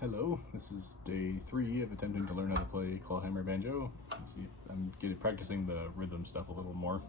Hello, this is day 3 of attempting to learn how to play clawhammer banjo. See, I'm practicing the rhythm stuff a little more.